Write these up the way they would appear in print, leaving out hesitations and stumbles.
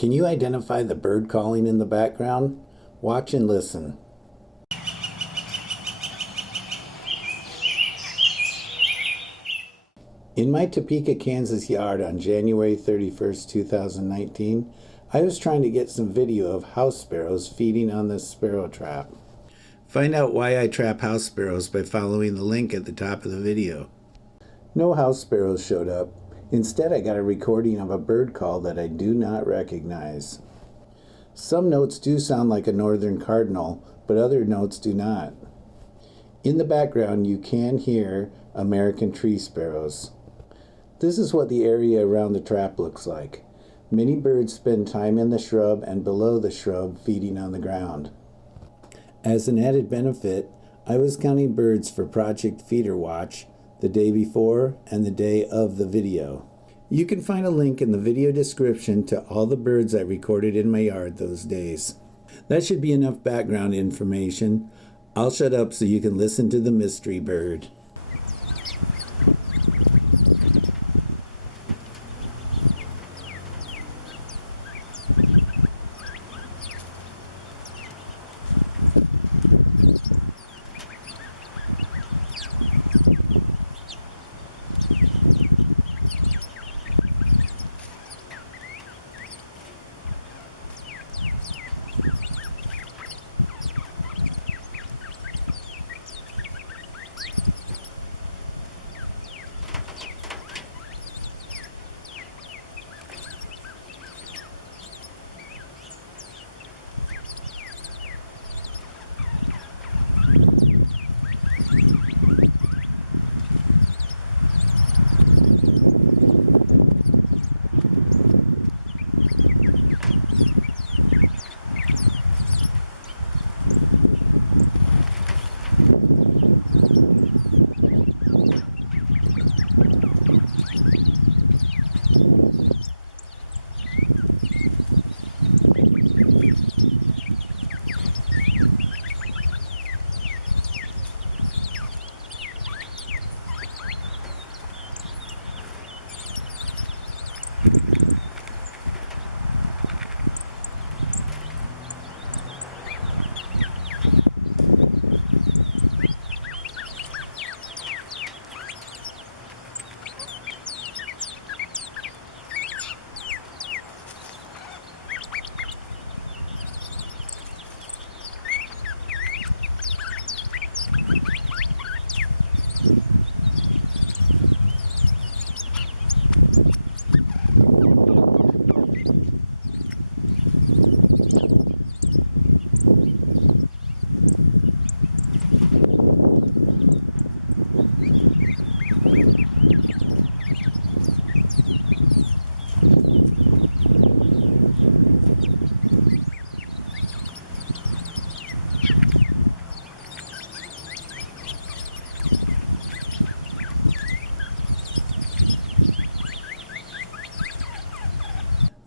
Can you identify the bird calling in the background? Watch and listen. In my Topeka, Kansas yard on January 31st, 2019, I was trying to get some video of house sparrows feeding on this sparrow trap. Find out why I trap house sparrows by following the link at the top of the video. No house sparrows showed up. Instead, I got a recording of a bird call that I do not recognize. Some notes do sound like a northern cardinal, but other notes do not. In the background, you can hear American tree sparrows. This is what the area around the trap looks like. Many birds spend time in the shrub and below the shrub feeding on the ground. As an added benefit, I was counting birds for Project Feeder Watch the day before and the day of the video. You can find a link in the video description to all the birds I recorded in my yard those days. That should be enough background information. I'll shut up so you can listen to the mystery bird.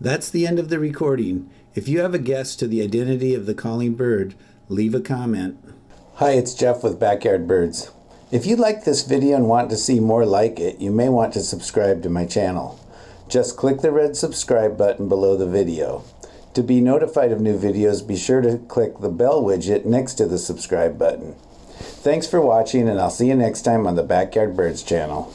That's the end of the recording. If you have a guess to the identity of the calling bird, leave a comment. Hi, it's Jeff with Backyard Birds. If you like this video and want to see more like it, you may want to subscribe to my channel. Just click the red subscribe button below the video. To be notified of new videos, be sure to click the bell widget next to the subscribe button. Thanks for watching, and I'll see you next time on the Backyard Birds channel.